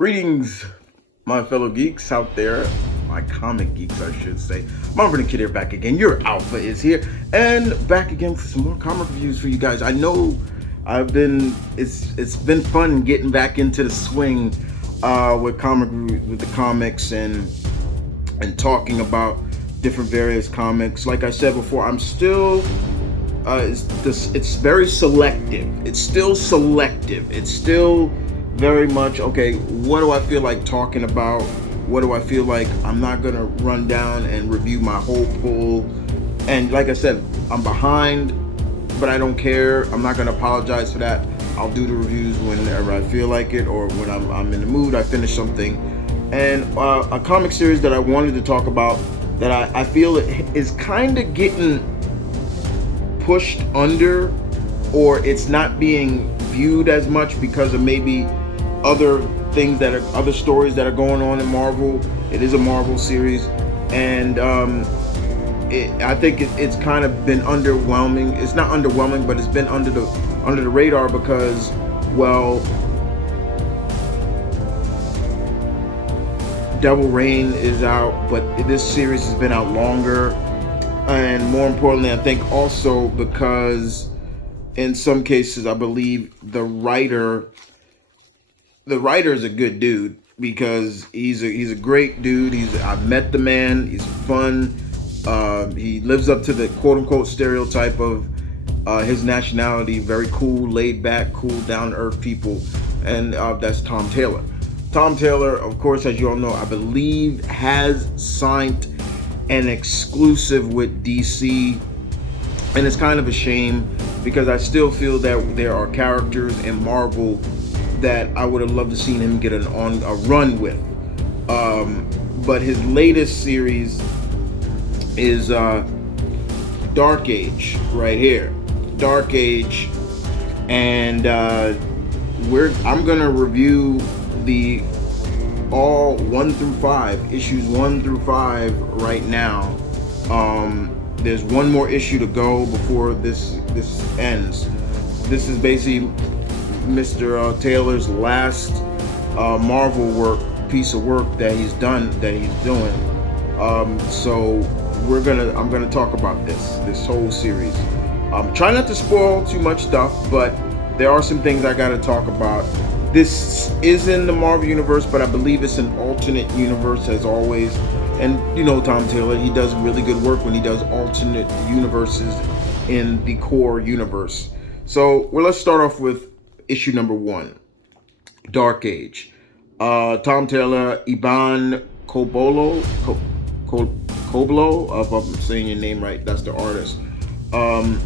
Greetings, my fellow geeks out there, my comic geeks, I should say. M.V.K here back again. Your Alpha is here, and back again for some more comic reviews for you guys. I know it's been fun getting back into the swing with the comics and talking about different various comics. Like I said before, I'm still it's very selective. It's still selective. It's still very much okay. What do I feel like talking about? What do I feel like? I'm not gonna run down and review my whole pull. And like I said, I'm behind, but I don't care. I'm not gonna apologize for that. I'll do the reviews whenever I feel like it, or when I'm in the mood. I finish something, and a comic series that I wanted to talk about that I feel is kind of getting pushed under, or it's not being viewed as much because of maybe other stories that are going on in Marvel. It is a Marvel series, and I think it's kind of been underwhelming. It's not underwhelming, but it's been under the radar because, well, Devil Reign is out, but this series has been out longer, and more importantly, I think also because in some cases, I believe the writer is a good dude, because he's a great dude. I've met the man. He's fun. He lives up to the quote unquote stereotype of his nationality. Very cool, laid back, cool, down to earth people, and that's Tom Taylor. Tom Taylor, of course, as you all know, I believe has signed an exclusive with DC, and it's kind of a shame because I still feel that there are characters in Marvel that I would have loved to seen him get a run with. But his latest series is Dark Age, right here, Dark Age, and I'm gonna review the all 1 through 5 issues 1 through 5 right now. There's one more issue to go before this ends. This is basically Mr. Taylor's last Marvel piece of work that he's doing. So I'm gonna talk about this whole series. Try not to spoil too much stuff, but there are some things I gotta talk about. This is in the Marvel universe, but I believe it's an alternate universe as always. And you know Tom Taylor, he does really good work when he does alternate universes in the core universe. So let's start off with issue number 1, Dark Age. Tom Taylor, Iban Cobolo, if I'm saying your name right, that's the artist. And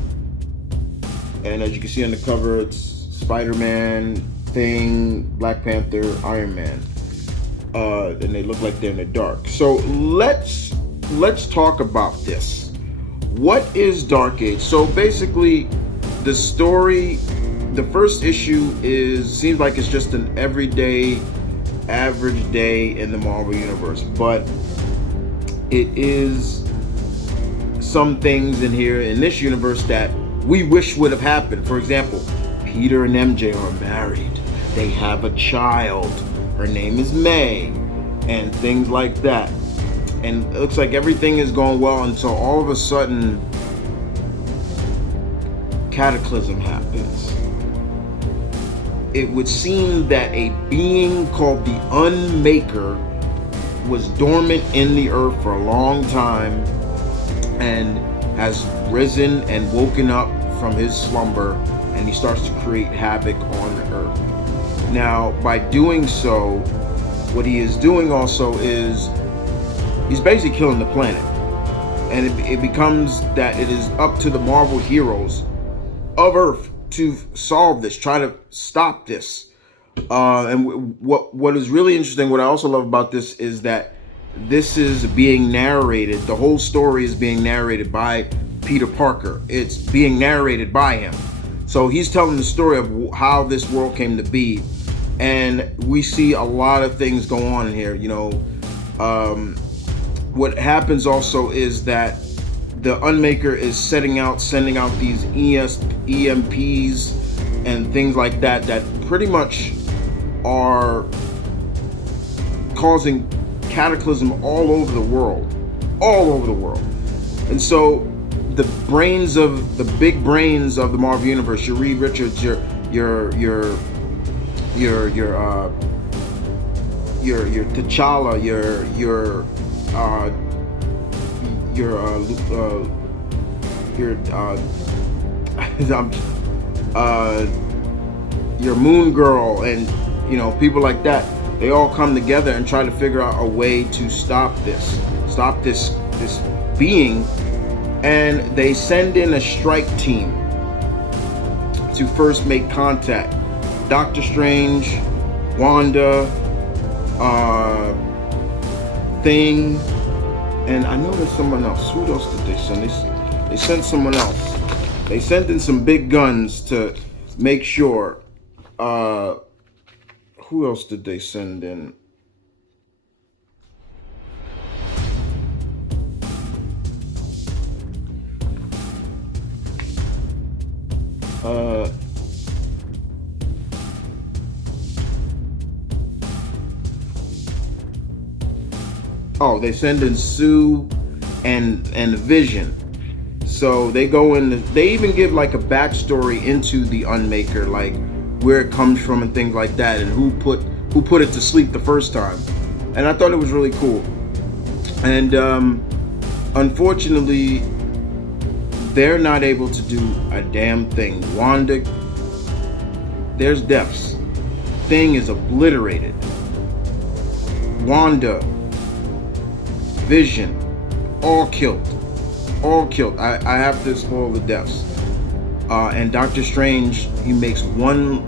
as you can see on the cover, it's Spider-Man, Thing, Black Panther, Iron Man. And they look like they're in the dark. So let's talk about this. What is Dark Age? So basically, the story, the first issue seems like it's just an everyday, average day in the Marvel universe, but it is some things in here in this universe that we wish would have happened. For example, Peter and MJ are married. They have a child. Her name is May, and things like that. And it looks like everything is going well until all of a sudden, cataclysm happens. It would seem that a being called the Unmaker was dormant in the earth for a long time and has risen and woken up from his slumber, and he starts to create havoc on the earth. Now, by doing so, what he is doing also is he's basically killing the planet. And it becomes that it is up to the Marvel heroes of Earth to solve this, try to stop this. And what is really interesting, what I also love about this is that this is being narrated, the whole story is being narrated by Peter Parker. It's being narrated by him. So he's telling the story of how this world came to be. And we see a lot of things go on in here. You know, what happens also is that the Unmaker is sending out these EMPs and things like that pretty much are causing cataclysm all over the world, all over the world. And so the big brains of the Marvel Universe, your Reed Richards, your T'Challa, your Moon Girl, and people like that. They all come together and try to figure out a way to stop this being, and they send in a strike team to first make contact. Doctor Strange, Wanda, Thing, and I know there's someone else. Who else did they send? They sent someone else. They sent in some big guns to make sure. Who else did they send in? They send in Sue and Vision. So they go in. They even give like a backstory into the Unmaker, like where it comes from and things like that, and who put it to sleep the first time. And I thought it was really cool. And unfortunately, they're not able to do a damn thing. Wanda, there's deaths. Thing is obliterated. Wanda, Vision, all killed. I have to spoil the deaths. And Doctor Strange, he makes one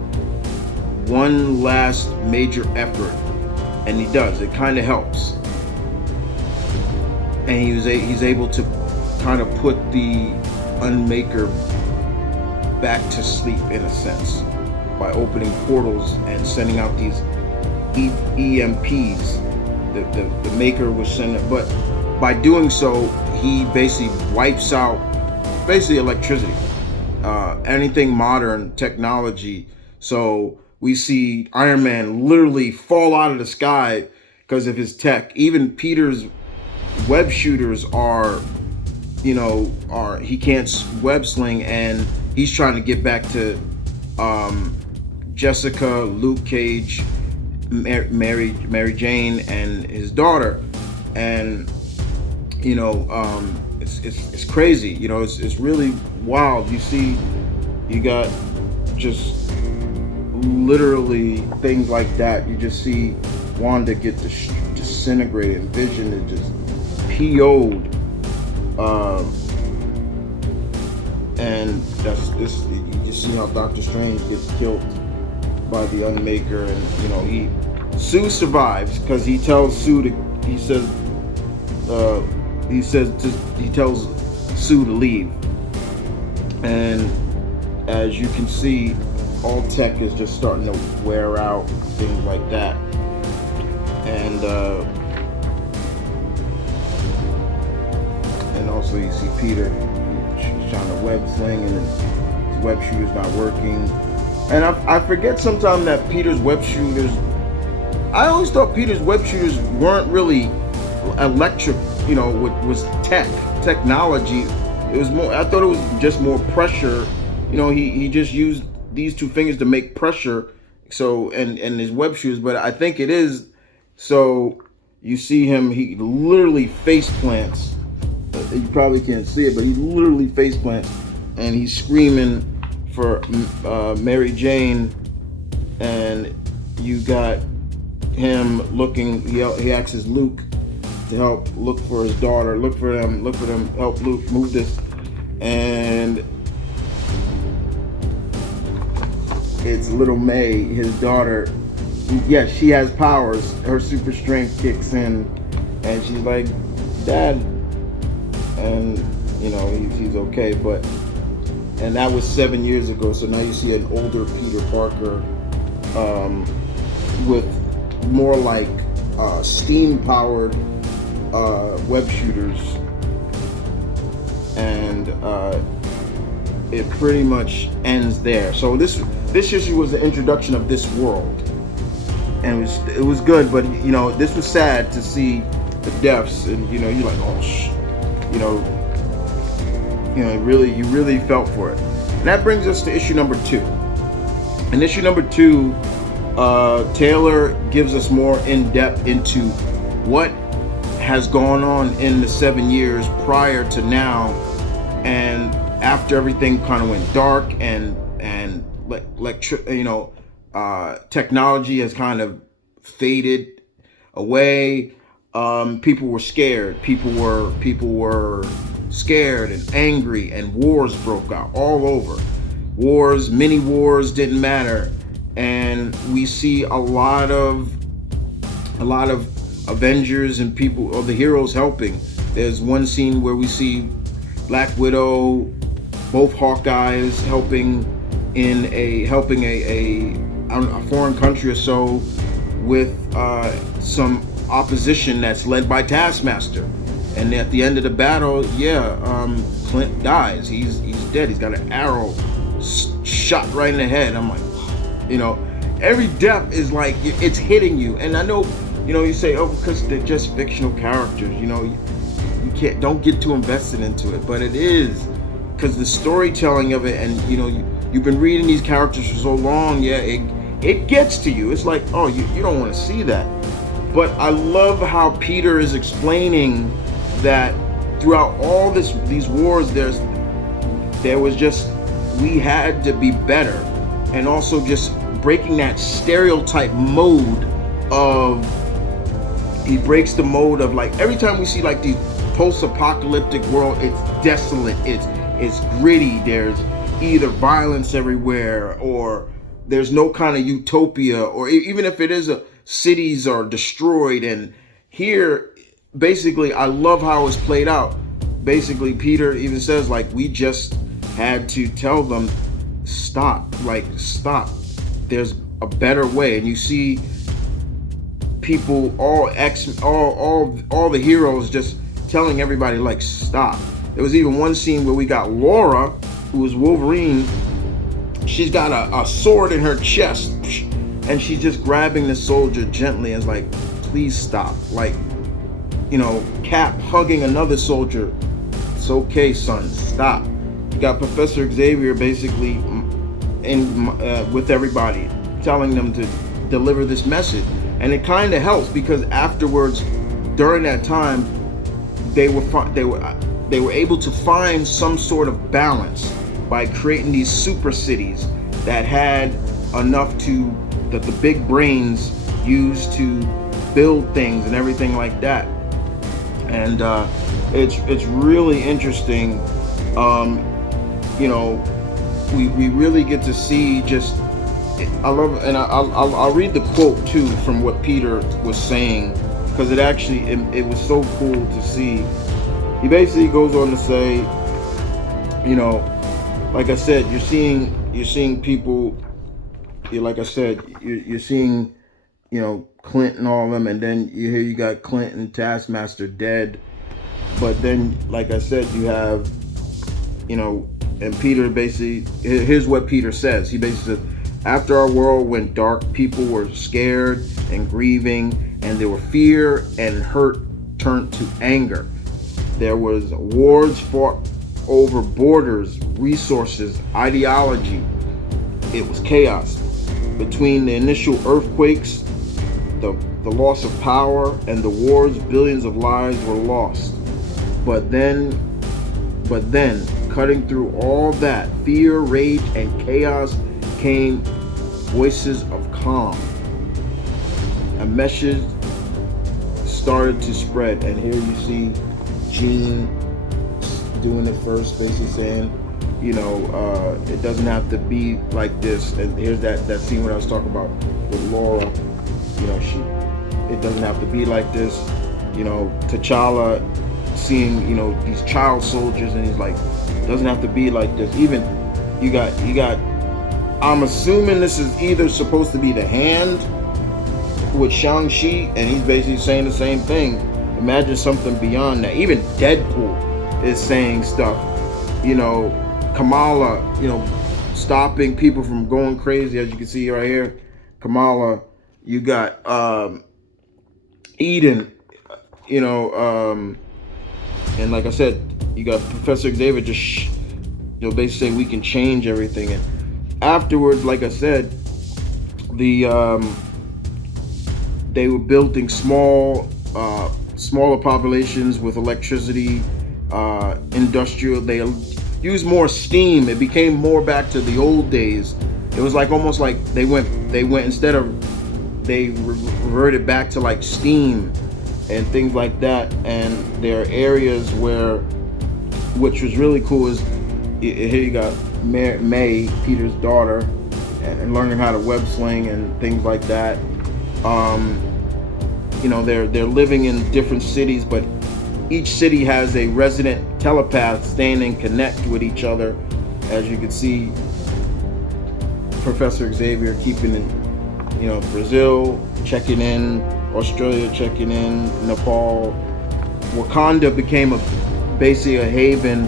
last major effort, and he does. It kind of helps, and he's able to kind of put the Unmaker back to sleep in a sense by opening portals and sending out these EMPs. The Maker was sending, but by doing so, he basically wipes out electricity, anything modern technology. So we see Iron Man literally fall out of the sky because of his tech. Even Peter's web shooters are he can't web sling, and he's trying to get back to Jessica, Luke Cage, Mary Jane, and his daughter. And it's crazy. It's really wild. You got just literally things like that. You just see Wanda get disintegrated, and Vision is just PO'd. And that's this. You just see how Doctor Strange gets killed by the Unmaker, and Sue survives because he tells Sue he tells Sue to leave, and as you can see, all tech is just starting to wear out, things like that. And also you see Peter, he's trying to web sling, and his web shooter's not working. And I forget sometimes that Peter's web shooters, I always thought Peter's web shooters weren't really electric, was technology. It was more, I thought it was just more pressure. He just used these two fingers to make pressure. So, and his web shooters, but I think it is. So you see him, he literally face plants. You probably can't see it, but he literally face plants, and he's screaming for Mary Jane, and you got him looking. He asks Luke to help look for his daughter, look for them, help Luke move this, and it's little May, his daughter. Yes, she has powers. Her super strength kicks in, and she's like, "Dad," and he's okay. And that was 7 years ago. So now you see an older Peter Parker, with more like steam-powered web shooters, and it pretty much ends there. So this issue was the introduction of this world, and it was good. But this was sad to see the deaths, and you're like, oh, you know, you really felt for it. And that brings us to issue number 2. In issue number 2, Taylor gives us more in depth into what has gone on in the 7 years prior to now, and after everything kind of went dark, and technology has kind of faded away. People were scared. People were scared and angry, and wars broke out all over. Wars, many wars didn't matter, and we see a lot of Avengers and people, or the heroes, helping. There's one scene where we see Black Widow, both Hawkeyes helping a foreign country or so with some opposition that's led by Taskmaster. And at the end of the battle, Clint dies. He's dead. He's got an arrow shot right in the head. I'm like, every death is like, it's hitting you. And I know, you say, oh, because they're just fictional characters. You don't get too invested into it, but it is, because the storytelling of it, and you've been reading these characters for so long, it gets to you. It's like, oh, you don't want to see that. But I love how Peter is explaining that throughout all these wars, there was just, we had to be better, and also just breaking that stereotype mode of, he breaks the mode of, like, every time we see like these post-apocalyptic world, it's desolate, it's gritty, there's either violence everywhere, or there's no kind of utopia, or even if it is, cities are destroyed. And here, basically, I love how it's played out. Basically, Peter even says, like, we just had to tell them, stop, there's a better way. And you see people, all the heroes just telling everybody, like, stop. There was even one scene where we got Laura, who is Wolverine. She's got a sword in her chest, and she's just grabbing the soldier gently and is like, please stop. Like, Cap hugging another soldier. It's okay, son, stop. You got Professor Xavier basically with everybody, telling them to deliver this message. And it kind of helps, because afterwards, during that time, they were able to find some sort of balance by creating these super cities that had enough that the big brains used to build things and everything like that. And it's really interesting. We really get to see just, I love, and I'll read the quote too from what Peter was saying, because it was so cool to see. He basically goes on to say, like I said, you're seeing people, like I said, you're seeing, Clint and all of them, and then you got Clint and Taskmaster dead. But then, like I said, you have, and Peter basically, here's what Peter says. He basically says, after our world went dark, people were scared and grieving, and there were fear and hurt turned to anger. There was wars fought over borders, resources, ideology. It was chaos. Between the initial earthquakes, the loss of power, and the wars, billions of lives were lost. But then, cutting through all that fear, rage, and chaos came voices of calm. A message started to spread, and here you see Jean doing it first, basically saying, it doesn't have to be like this. And here's that scene what I was talking about with Laura. It doesn't have to be like this. T'Challa seeing, these child soldiers, and he's like, it doesn't have to be like this. Even you got I'm assuming this is either supposed to be the Hand with Shang-Chi, and he's basically saying the same thing. Imagine something beyond that. Even Deadpool is saying stuff. Kamala, stopping people from going crazy, as you can see right here. Kamala, You got Eden, you know, and like I said, you got Professor Xavier just basically saying we can change everything. And afterwards, like I said, the they were building smaller populations with electricity, industrial. They used more steam. It became more back to the old days. It was like almost like they went instead of they reverted back to like steam and things like that. And there are areas where, which was really cool, is here you got May, Peter's daughter, and learning how to web sling and things like that. They're living in different cities, but each city has a resident telepath staying in connect with each other. As you can see, Professor Xavier keeping in, Brazil checking in, Australia checking in, Nepal. Wakanda became basically a haven,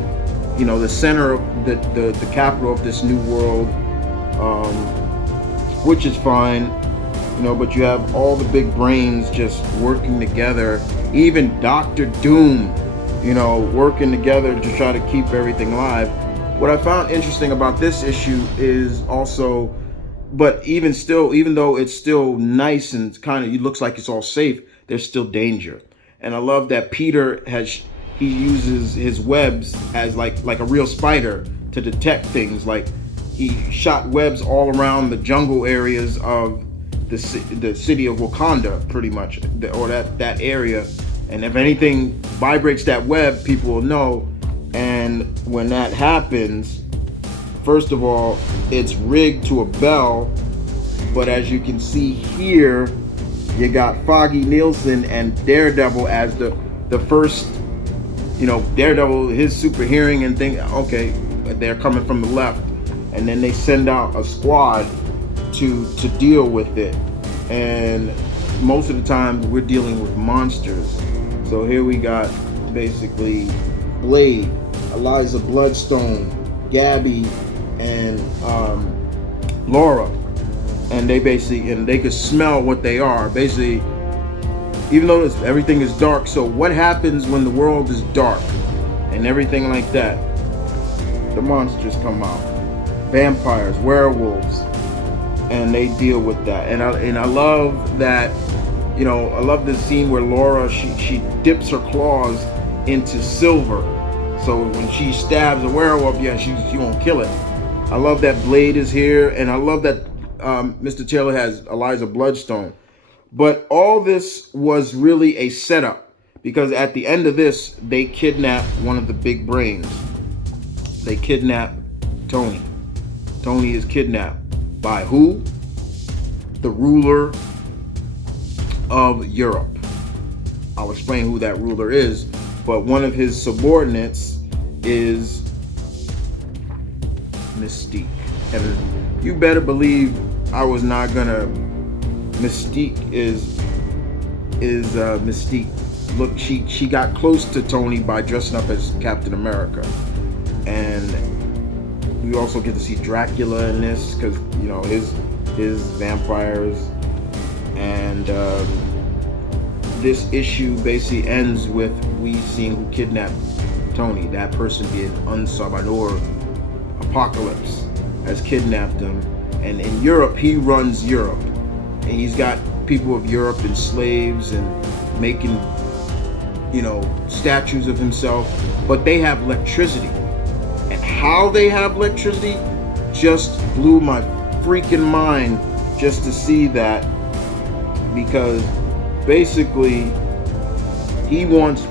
the center of the capital of this new world, which is fine. But you have all the big brains just working together, even Doctor Doom, working together to try to keep everything alive. What I found interesting about this issue is also, but even still, even though it's still nice and kind of, it looks like it's all safe, there's still danger. And I love that Peter he uses his webs as like a real spider to detect things. Like he shot webs all around the jungle areas of the city of Wakanda, pretty much, or that area. And if anything vibrates that web, people will know. And when that happens, first of all, it's rigged to a bell. But as you can see here, you got Foggy Nielsen and Daredevil as the first, Daredevil, his super hearing and thing. Okay, they're coming from the left, and then they send out a squad to deal with it. And most of the time we're dealing with monsters. So here we got basically Blade, Eliza Bloodstone, Gabby, and Laura. And they could smell what they are. Basically, even though everything is dark, so what happens when the world is dark and everything like that? The monsters come out. Vampires, werewolves, and they deal with that. And I love that, I love this scene where Laura, she dips her claws into silver. So when she stabs a werewolf, she won't kill it. I love that Blade is here, and I love that Mr. Taylor has Eliza Bloodstone. But all this was really a setup, because at the end of this, they kidnap one of the big brains. They kidnap Tony. Tony is kidnapped by who? The ruler of Europe. I'll explain who that ruler is, but one of his subordinates is Mystique. And you better believe I was not gonna. Mystique is Mystique. Look, she got close to Tony by dressing up as Captain America. And we also get to see Dracula in this, because his vampires. And this issue basically ends with we seeing who kidnapped Tony. That person being Unsabador. Apocalypse has kidnapped him, and in Europe he runs Europe, and he's got people of Europe and slaves and making statues of himself, but they have electricity. And how they have electricity just blew my freaking mind, just to see that, because basically he wants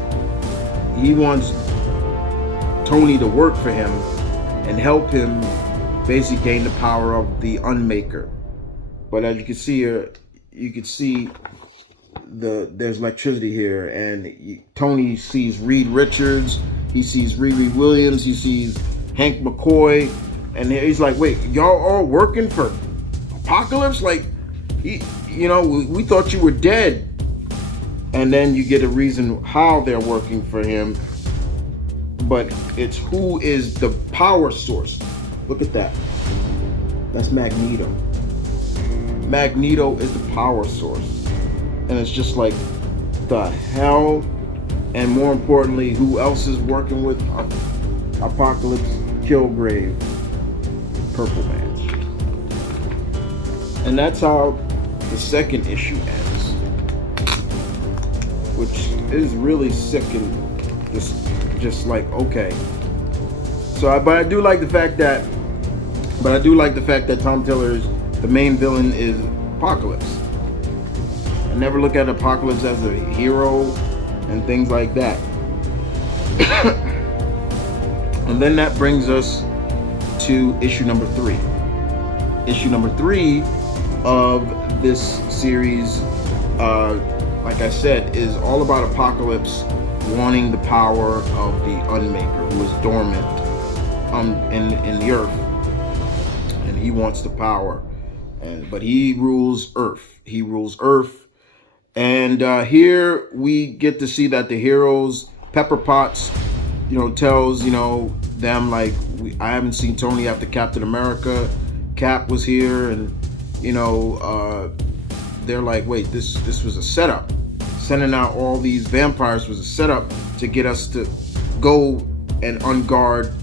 Tony to work for him and help him basically gain the power of the Unmaker. But as you can see here, you can see there's electricity here, and Tony sees Reed Richards, he sees Riri Williams, he sees Hank McCoy, and he's like, wait, y'all all working for Apocalypse? Like, we thought you were dead. And then you get a reason how they're working for him, but it's who is the power source. Look at that. That's Magneto. Magneto is the power source. And it's just like, the hell? And more importantly, who else is working with Apocalypse? Kilgrave, Purple Man. And that's how the second issue ends, which is really sick and just like, okay. So, but I do like the fact that Tom Taylor is the main villain is Apocalypse. I never look at Apocalypse as a hero and things like that. And then that brings us to issue number 3. Issue number 3 of this series, like I said, is all about Apocalypse wanting the power of the Unmaker, who is dormant in the Earth, and he wants the power. But he rules Earth. And here we get to see that the heroes, Pepper Potts, tells them like, I haven't seen Tony after Captain America. Cap was here, and they're like, wait, this was a setup. Sending out all these vampires was a setup to get us to go and unguard.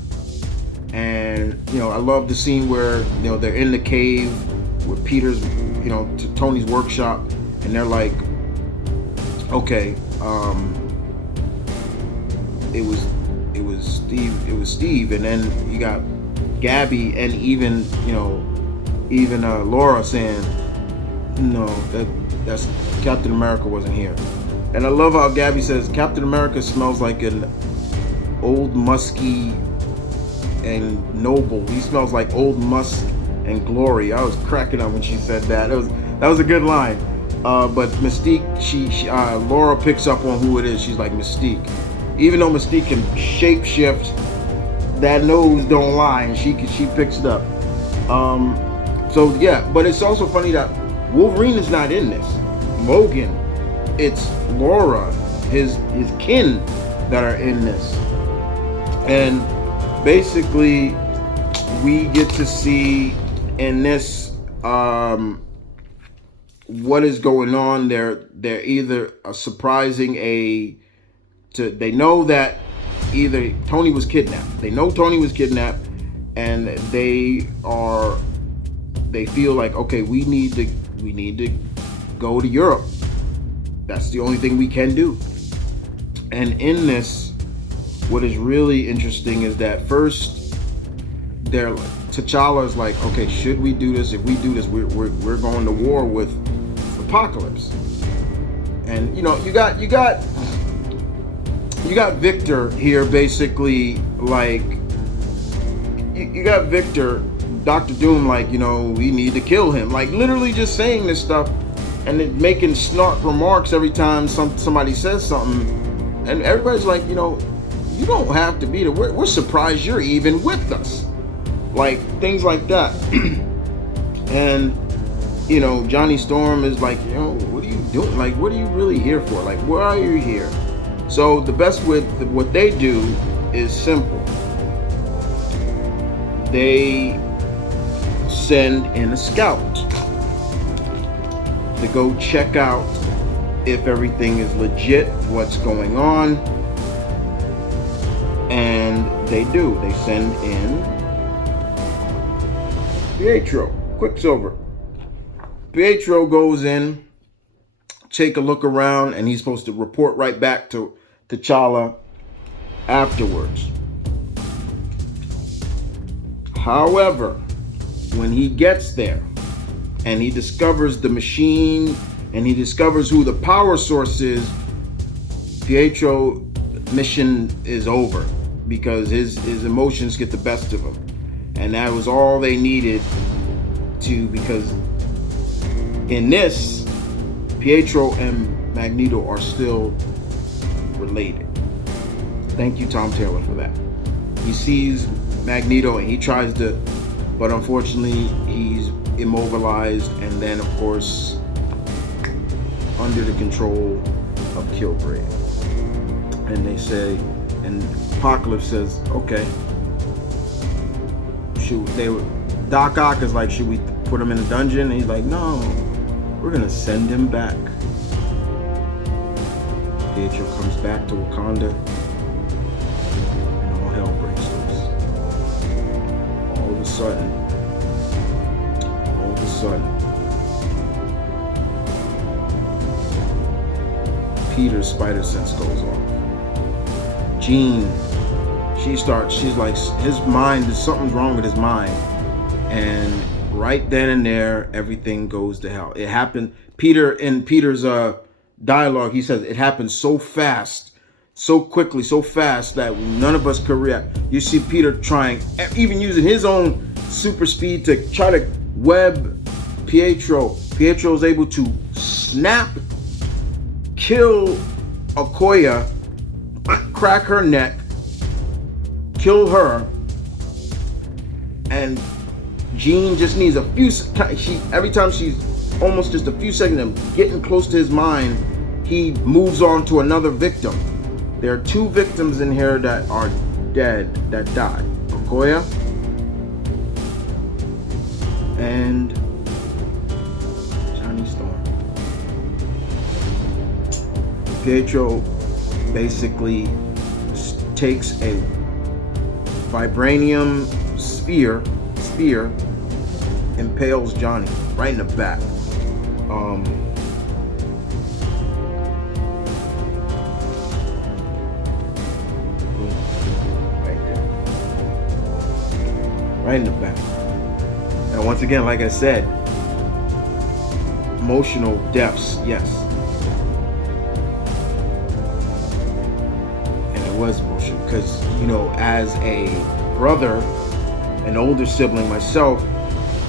And I love the scene where they're in the cave with Peter's, to Tony's workshop, and they're like, okay, it was Steve, and then you got Gabby, and even Laura saying, no, that's Captain America wasn't here. And I love how Gabby says Captain America smells like an old musky and noble. He smells like old musk and glory. I was cracking up when she said that. That was a good line. But Mystique, Laura picks up on who it is. She's like, Mystique. Even though Mystique can shapeshift, that nose don't lie, and she picks it up. So yeah, but it's also funny that Wolverine is not in this. Logan, it's Laura, his kin, that are in this. And basically, we get to see in this what is going on. They're either surprising they know that either Tony was kidnapped. They know Tony was kidnapped, and they feel like, okay, we need to go to Europe. That's the only thing we can do. And in this, what is really interesting is that first, T'Challa's like, okay, should we do this? If we do this, we're going to war with Apocalypse. And you got Victor here, basically, like, you got Victor, Dr. Doom, like, we need to kill him, like literally just saying this stuff and then making snark remarks every time somebody says something, and everybody's like, you don't have to be there. We're surprised you're even with us, like things like that. And Johnny Storm is like, what are you doing? Like, what are you really here for? Like, why are you here? So the best with what they do is simple. They send in a scout to go check out if everything is legit, what's going on. And they do. They send in Pietro, Quicksilver. Pietro goes in, take a look around, and he's supposed to report right back to T'Challa afterwards. However, when he gets there and he discovers the machine and he discovers who the power source is, Pietro mission is over, because his emotions get the best of him. And that was all they needed because in this, Pietro and Magneto are still related. Thank you, Tom Taylor, for that. He sees Magneto and he tries to, but unfortunately he's immobilized, and then of course under the control of Kilgrave. And they say, and Apocalypse says, okay, Doc Ock is like, should we put put him in a dungeon. And he's like, no, we're gonna send him back. Pietro comes back to Wakanda, and all hell breaks loose. All of a sudden, Peter's spider sense goes off. Jean, she's like, his mind, something's wrong with his mind. And right then and there, everything goes to hell. It happened, in Peter's dialogue, he says it happened so fast, so quickly, so fast that none of us could react. You see Peter trying, even using his own super speed to try to web Pietro. Pietro is able to snap, kill Okoye, crack her neck, kill her, and Jean just needs a few. Every time she's almost just a few seconds of getting close to his mind, he moves on to another victim. There are 2 victims in here that are dead, that died. Okoye and Johnny Storm. Pietro basically takes a vibranium spear, impales Johnny right in the back. Right in the back. And once again, like I said, emotional deaths, yes. And it was emotional because, as a brother, an older sibling myself,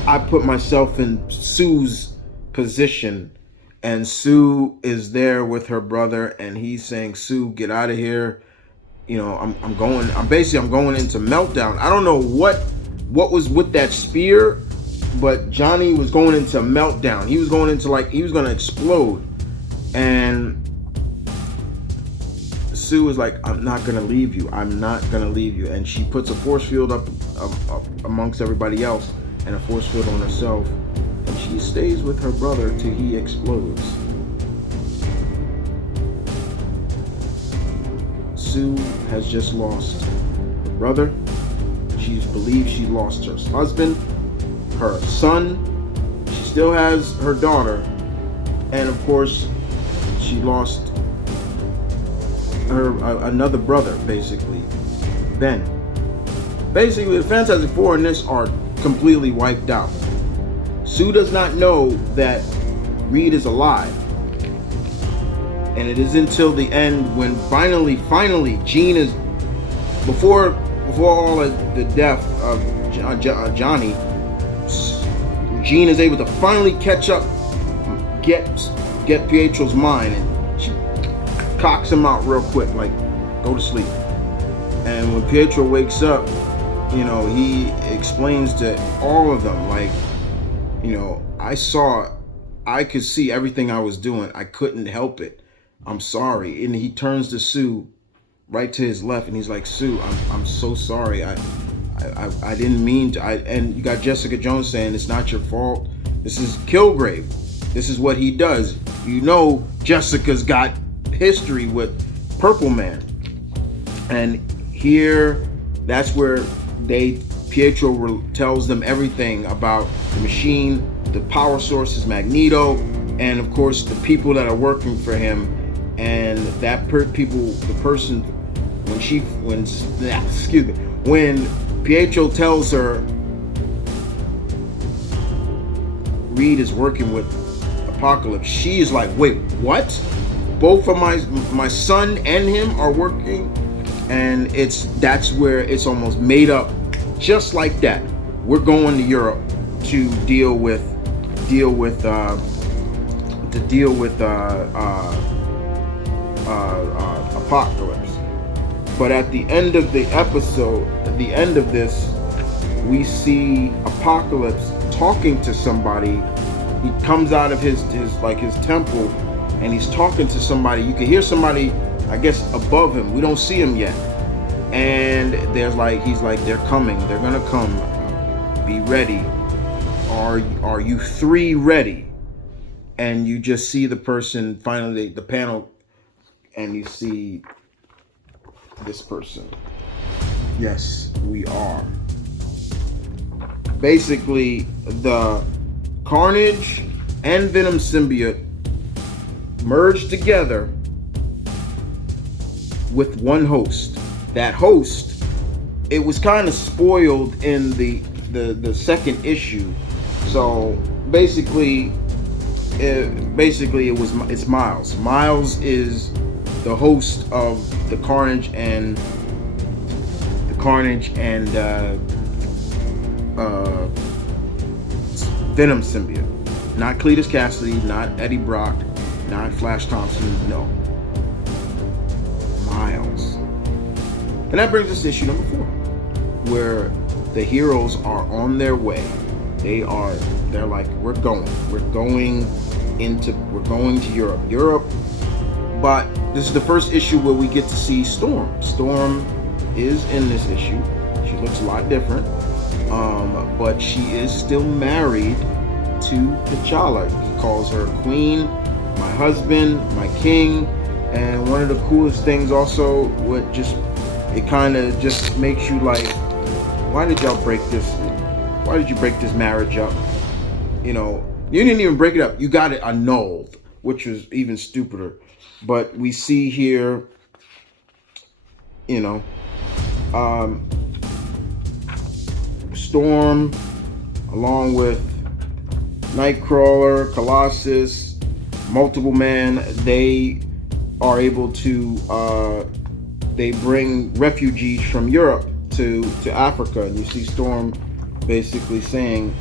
I put myself in Sue's position, and Sue is there with her brother, and he's saying, Sue, get out of here. I'm going into meltdown. I don't know what was with that spear, but Johnny was going into meltdown. He was going into he was going to explode. And Sue was like, I'm not going to leave you. I'm not going to leave you. And she puts a force field up amongst everybody else and a force field on herself. And she stays with her brother till he explodes. Sue has just lost her brother. She believes she lost her husband, her son. She still has her daughter. And of course, she lost her another brother, basically, Ben. Basically, the Fantastic Four in this are completely wiped out. Sue does not know that Reed is alive. And it is until the end when finally, Jean is, before all of the death of Johnny, Jean is able to finally catch up, get Pietro's mind, and she cocks him out real quick, like, go to sleep. And when Pietro wakes up, he explains to all of them, like, I could see everything I was doing. I couldn't help it. I'm sorry. And he turns to Sue right to his left, and he's like, Sue, I'm so sorry. I didn't mean to. And you got Jessica Jones saying it's not your fault. This is Kilgrave. This is what he does. Jessica's got history with Purple Man. And here, that's where Pietro tells them everything about the machine, the power source is Magneto, and of course the people that are working for him. And when Pietro tells her Reed is working with Apocalypse, she is like, wait, what? Both of my son and him are working? And that's where it's almost made up, just like that. We're going to Europe to deal with Apocalypse. But at the end of the episode, at the end of this, we see Apocalypse talking to somebody. He comes out of his temple, and he's talking to somebody. You can hear somebody, I guess, above him. We don't see him yet. And he's like, they're coming. They're gonna come. Be ready. are you three ready? And you just see the person finally, the panel, and you see this person. Yes, we are. Basically, the Carnage and Venom symbiote merged together with one host. That host, it was kind of spoiled in the second issue. So basically, it's Miles. Miles is the host of the Carnage and Venom symbiote. Not Cletus Cassidy, not Eddie Brock, not Flash Thompson. No, Miles. And that brings us to issue number 4, where the heroes are on their way. They're like, we're going to Europe. But this is the first issue where we get to see Storm. Storm is in this issue. She looks a lot different, but she is still married to T'Challa. He calls her queen, my husband, my king. And one of the coolest things also, it kind of just makes you like, why did y'all break this? Why did you break this marriage up? You didn't even break it up. You got it annulled, which was even stupider. But we see here, Storm, along with Nightcrawler, Colossus, Multiple Man, they are able to, they bring refugees from Europe to Africa. And you see Storm basically saying,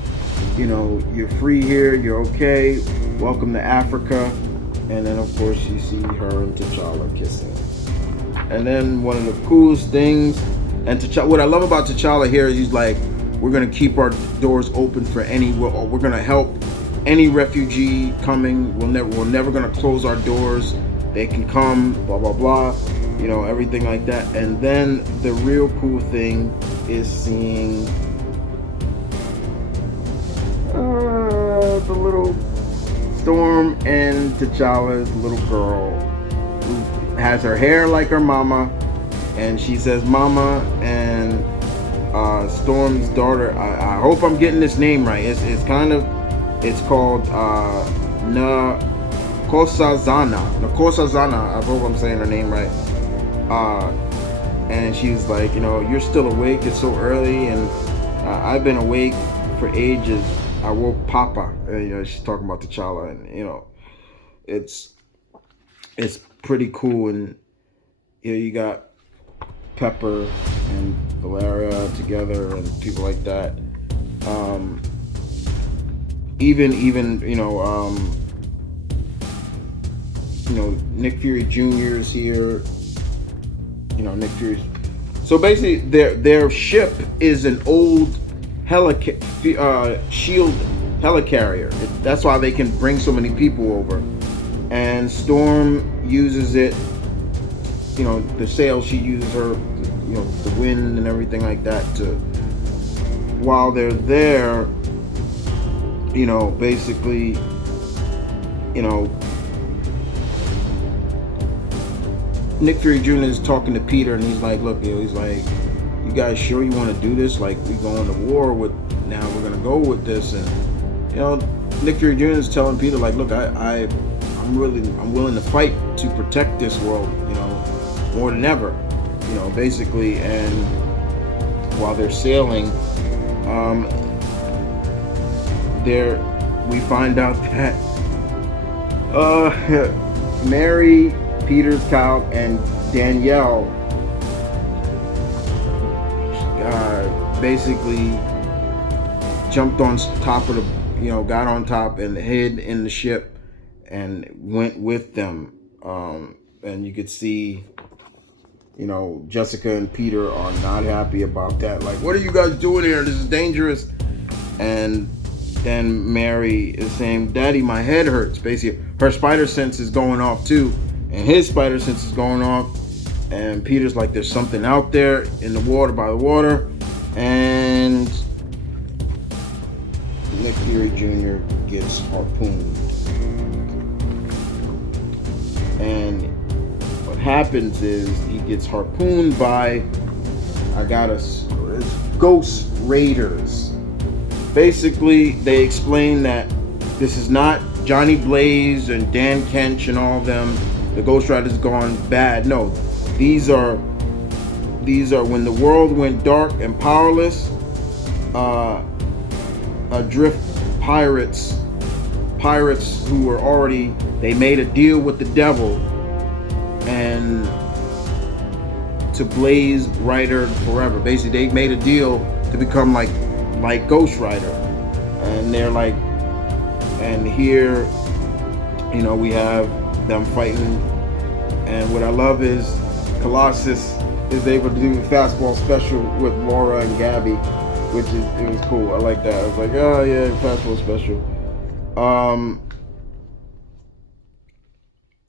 you're free here, you're okay, welcome to Africa. And then of course you see her and T'Challa kissing. And then one of the coolest things, and T'Challa, what I love about T'Challa here is he's like, we're gonna keep our doors open for we're gonna help any refugee coming. We're never gonna close our doors. They can come, blah blah blah, everything like that. And then the real cool thing is seeing the little Storm and T'Challa's little girl, who has her hair like her mama, and she says mama. And Storm's daughter, I hope I'm getting this name right, it's called Nkosazana. I hope I'm saying her name right. And she's like, you're still awake, it's so early, and I've been awake for ages. I woke Papa. She's talking about T'Challa, and it's pretty cool. And you got Pepper and Valeria together and people like that. Even Nick Fury Jr. is here. Nick Fury. So basically, their ship is an old shield helicarrier. That's why they can bring so many people over. And Storm uses it, the sail, she uses her, the wind and everything like that to, while they're there, basically, Nick Fury Jr. is talking to Peter, and he's like, look, he's like, you guys sure you want to do this? Like, we going to war with, now we're going to go with this. And, Nick Fury Jr. is telling Peter, like, look, I'm willing to fight to protect this world, more than ever, basically. And while they're sailing, we find out that Mary, Peter's child, and Danielle basically jumped on top of got on top and hid in the ship and went with them. And you could see, Jessica and Peter are not happy about that. Like, what are you guys doing here? This is dangerous. And then Mary is saying, Daddy, my head hurts. Basically, her spider sense is going off too. And his spider sense is going off. And Peter's like, there's something out there in the water, by the water. And Nick Fury Jr. gets harpooned. And what happens is he gets harpooned by, Ghost Raiders. Basically, they explain that this is not Johnny Blaze and Dan Kench and all of them. The Ghost Riders gone bad. No, these are when the world went dark and powerless. Adrift pirates who were already, they made a deal with the devil and to blaze brighter forever. Basically, they made a deal to become like Ghost Rider, and they're like, and here, we have them fighting. And what I love is Colossus is able to do the fastball special with Laura and Gabby, which it was cool. I like that. I was like, oh yeah, fastball special.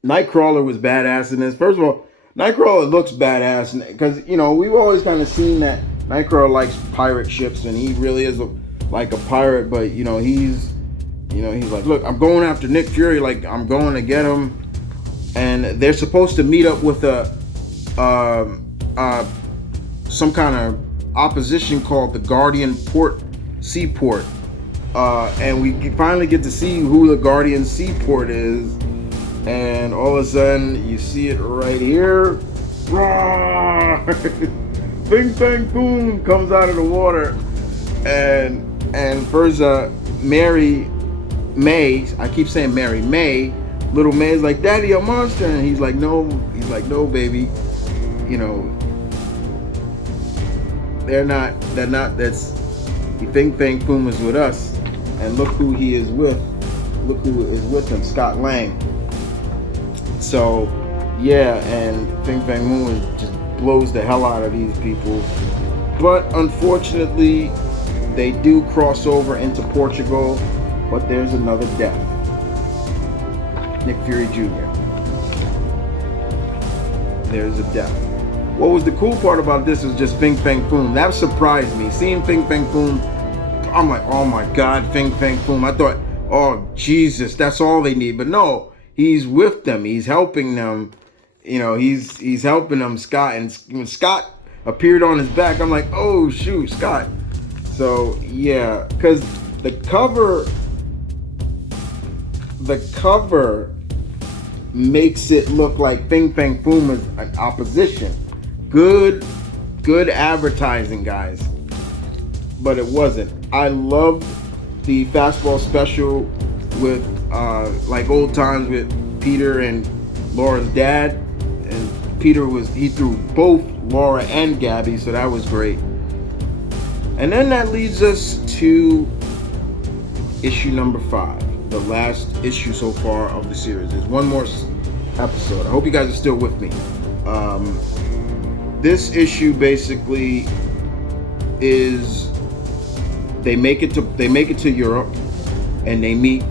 Nightcrawler was badass in this. First of all, Nightcrawler looks badass because we've always kind of seen that Nightcrawler likes pirate ships and he really is like a pirate. But he's like, look, I'm going after Nick Fury. Like, I'm going to get him, and they're supposed to meet up with some kind of opposition called the Guardian Seaport, and we finally get to see who the Guardian Seaport is. And all of a sudden, you see it right here. Bing bang boom comes out of the water, and first Mary May, I keep saying Mary May, little May's like, Daddy, a monster, and he's like, no, baby, they're not. That's Bing bang boom is with us, and look who he is with. Look who is with him, Scott Lang. So, yeah, and Bing Bang Moon just blows the hell out of these people. But unfortunately, they do cross over into Portugal, but there's another death. Nick Fury Jr. There's a death. What was the cool part about this was just Fing Fang Foom. That surprised me. Seeing Fing Fang Foom, I'm like, oh my God, Fing Fang Foom. I thought, oh Jesus, that's all they need. But no. He's with them. He's helping them. He's helping them, Scott. And when Scott appeared on his back, I'm like, oh shoot, Scott. So yeah, because the cover makes it look like Fing Fang Foom is an opposition. Good advertising, guys. But it wasn't. I loved the fastball special with like old times with Peter and Laura's dad, and he threw both Laura and Gabby, so that was great. And then that leads us to issue number 5, the last issue so far of the series. There's one more episode. I hope you guys are still with me. This issue basically is they make it to Europe, and they meet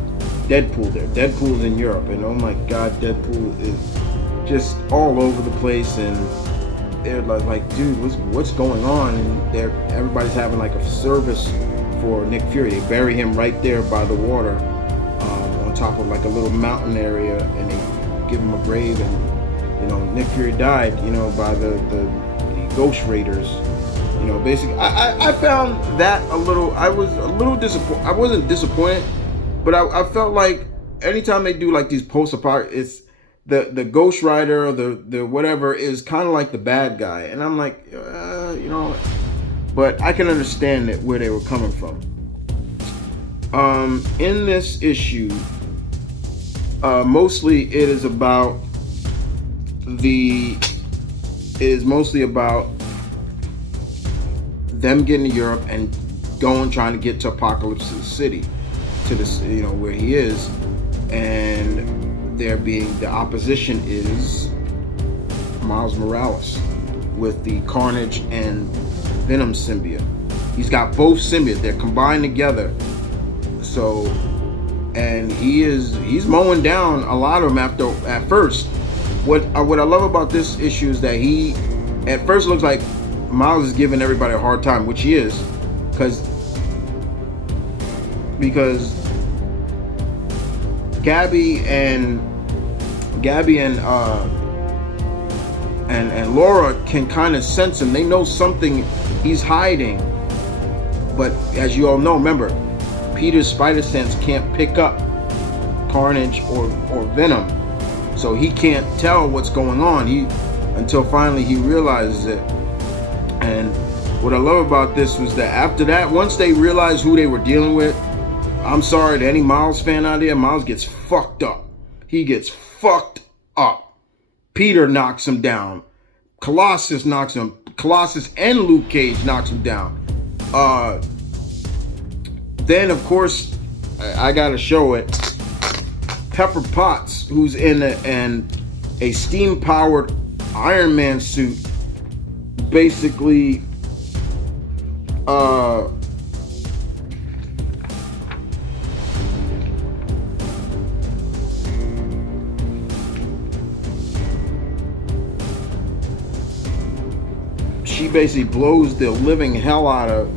Deadpool there. Deadpool's in Europe, and oh my God, Deadpool is just all over the place, and they're like, dude, what's going on? And everybody's having like a service for Nick Fury. They bury him right there by the water, on top of like a little mountain area, and they give him a grave. And Nick Fury died, by the Ghost Raiders. Basically, I found that I was a little disappointed. I wasn't disappointed, but I felt like anytime they do like these post-apocalyptic, it's the Ghost Rider or the whatever is kind of like the bad guy, and I'm like, but I can understand it where they were coming from. In this issue, mostly it is mostly about them getting to Europe and trying to get to Apocalypse City, to this, where he is, and the opposition is Miles Morales with the Carnage and Venom symbiote. He's got both symbiotes. They're combined together. So, and he's mowing down a lot of them at first. What I love about this issue is that he at first looks like Miles is giving everybody a hard time, which he is, because because Gabby and and Laura can kind of sense him. They know something he's hiding. But as you all know, remember, Peter's spider sense can't pick up Carnage or Venom, so he can't tell what's going on. Until finally he realizes it. And what I love about this was that after that, once they realized who they were dealing with, I'm sorry to any Miles fan out there, Miles gets fucked up. He gets fucked up. Peter knocks him down. Colossus and Luke Cage knocks him down. Then of course, I gotta show it. Pepper Potts, who's in a steam-powered Iron Man suit, basically she basically blows the living hell out of.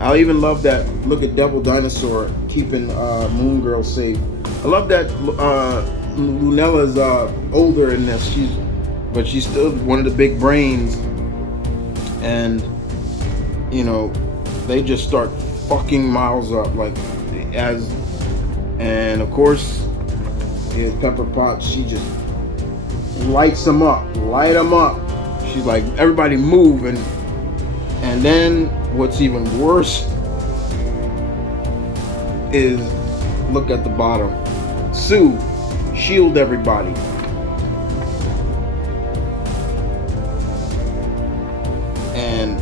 I even love that. Look at Devil Dinosaur keeping Moon Girl safe. I love that Lunella's older in this. But she's still one of the big brains. And you know, they just start fucking Miles up and of course, here's Pepper Potts. She just light him up. She's like, everybody move, and then what's even worse is, look at the bottom. Sue, shield everybody. And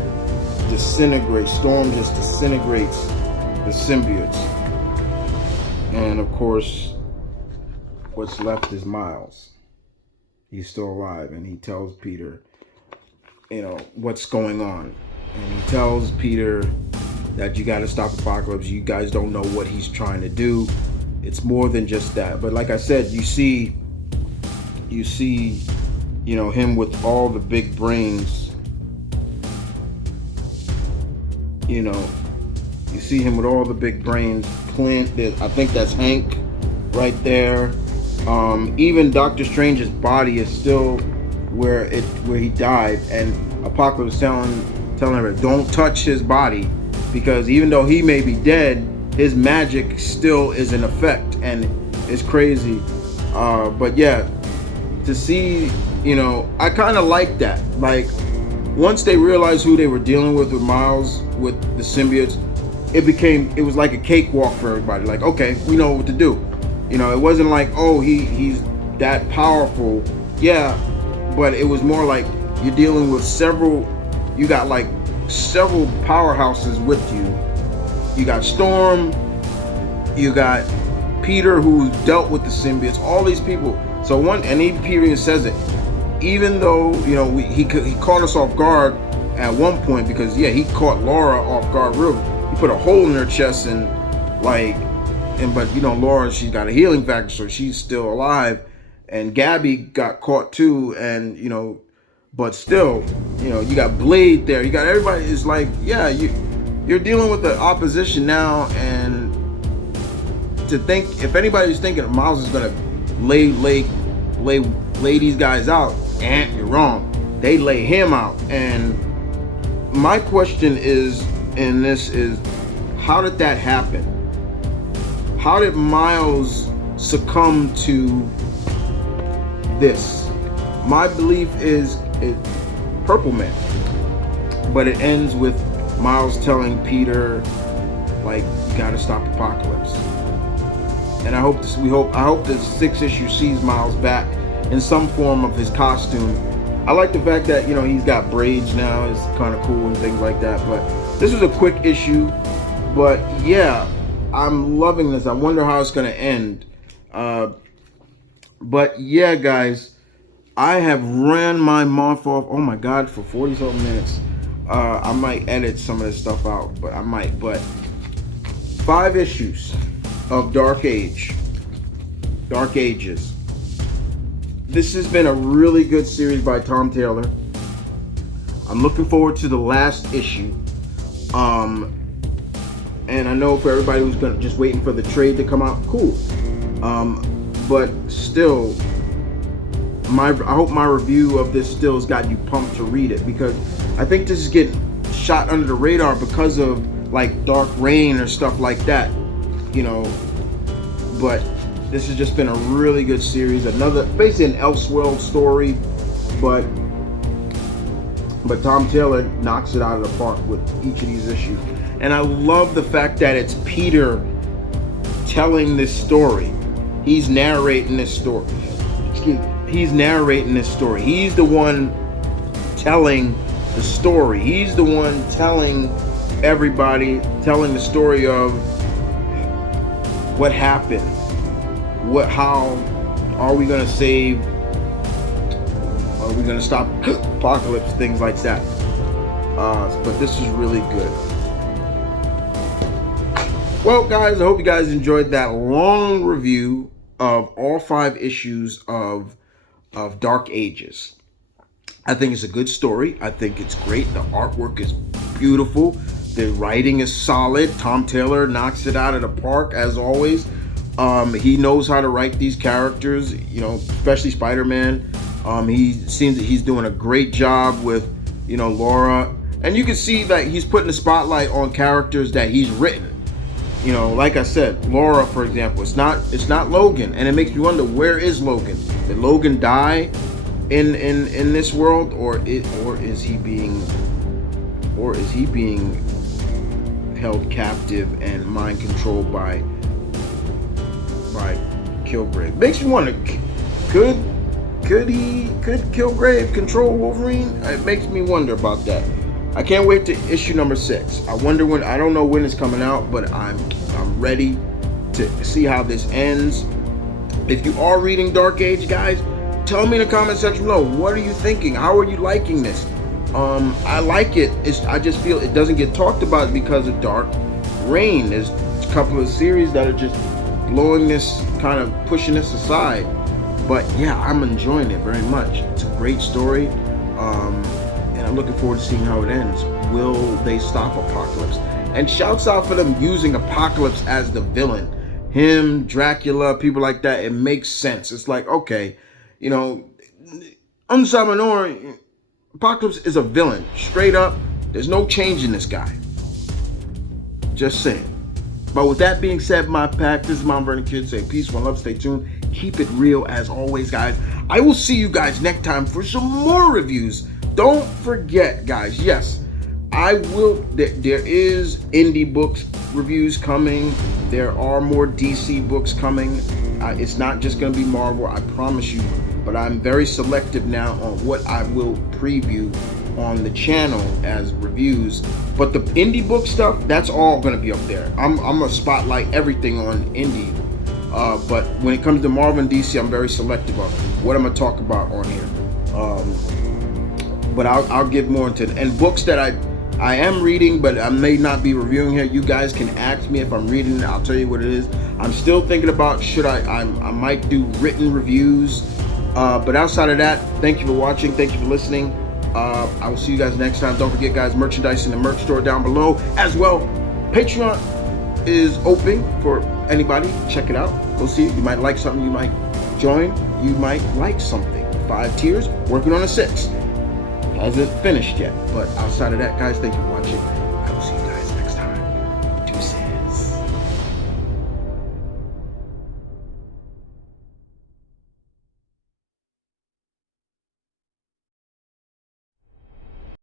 Storm just disintegrates the symbiotes. And of course, what's left is Miles. He's still alive, and he tells Peter, you know, what's going on. And he tells Peter that you got to stop Apocalypse. You guys don't know what he's trying to do. It's more than just that. But like I said, you see, you know, him with all the big brains. You know, you see him with all the big brains. Clint, I think that's Hank right there. Even Doctor Strange's body is still where he died, and Apocalypse is telling her, don't touch his body, because even though he may be dead, his magic still is in effect, and it's crazy. But yeah, to see, you know, I kind of like that. Like, once they realized who they were dealing with Miles, with the symbiotes, it was like a cakewalk for everybody. Like, okay, we know what to do. You know, it wasn't like, oh, he's that powerful. Yeah, but it was more like you're dealing with you got like several powerhouses with you. You got Storm, you got Peter, who's dealt with the symbiotes, all these people. And even Peter says it, even though, you know, he caught us off guard at one point, because yeah, he caught Laura off guard he put a hole in her chest, but you know, Laura, she's got a healing factor, so she's still alive. And Gabby got caught too, and you know, but still, you know, you got Blade there, you got everybody. Is like, yeah, you're dealing with the opposition now, and to think, if anybody's thinking Miles is gonna lay these guys out, you're wrong. They lay him out. And my question is, in this is, how did that happen? How did Miles succumb to this? My belief is Purple Man, but it ends with Miles telling Peter, like, you gotta stop Apocalypse. And I hope the 6-issue sees Miles back in some form of his costume. I like the fact that, you know, he's got braids now. It's kind of cool and things like that. But this was a quick issue. But yeah, I'm loving this. I wonder how it's going to end. But yeah, guys, I have ran my mouth off, oh my God, for 40-something minutes. I might edit some of this stuff out, but I might. But 5 issues of Dark Ages. This has been a really good series by Tom Taylor. I'm looking forward to the last issue. And I know for everybody who's just waiting for the trade to come out, cool. But still, I hope my review of this still has got you pumped to read it, because I think this is getting shot under the radar because of like Dark Reign or stuff like that, you know. But this has just been a really good series. Another, basically an Elseworld story, but Tom Taylor knocks it out of the park with each of these issues. And I love the fact that it's Peter telling this story. He's narrating this story. He's narrating this story. He's the one telling the story. He's the one telling everybody, telling the story of what happened. How are we going to save? Are we going to stop apocalypse? Things like that. But this is really good. Well, guys, I hope you guys enjoyed that long review of all 5 issues of Dark Ages. I think it's a good story. I think it's great. The artwork is beautiful. The writing is solid. Tom Taylor knocks it out of the park as always. He knows how to write these characters, you know, especially Spider-Man. He seems that he's doing a great job with, you know, Laura. And you can see that he's putting the spotlight on characters that he's written. You know, like I said, Laura, for example, it's not Logan, and it makes me wonder, where is Logan? Did Logan die in this world, or is he being held captive and mind controlled by Kilgrave? Makes me wonder, could Kilgrave control Wolverine? It makes me wonder about that. I can't wait to issue number 6. I wonder when. I don't know when it's coming out, but I'm ready to see how this ends. If you are reading Dark Age, guys, tell me in the comment section below. What are you thinking? How are you liking this? I like it. I just feel it doesn't get talked about because of Dark Reign. There's a couple of series that are just blowing this, kind of pushing this aside. But yeah, I'm enjoying it very much. It's a great story. And I'm looking forward to seeing how it ends. Will they stop Apocalypse? And shouts out for them using Apocalypse as the villain. Him, Dracula, people like that. It makes sense. It's like, okay, you know, Apocalypse is a villain. Straight up, there's no change in this guy. Just saying. But with that being said, my pack, this is TheMtVernonKid saying peace, one love, stay tuned. Keep it real as always, guys. I will see you guys next time for some more reviews. Don't forget, guys, yes, I will, there is indie books reviews coming. There are more DC books coming. It's not just going to be Marvel, I promise you. But I'm very selective now on what I will preview on the channel as reviews. But the indie book stuff, that's all going to be up there. I'm going to spotlight everything on indie. But when it comes to Marvel and DC, I'm very selective on what I'm going to talk about on here. But I'll get more into it. And books that I am reading, but I may not be reviewing here. You guys can ask me if I'm reading it. I'll tell you what it is. I'm still thinking about I might do written reviews. But outside of that, thank you for watching. Thank you for listening. I will see you guys next time. Don't forget, guys, merchandise in the merch store down below as well. Patreon is open for anybody. Check it out. Go see it. You might like something. You might join. You might like something. 5 tiers. Working on a 6. Hasn't finished yet. But outside of that, guys, thank you for watching.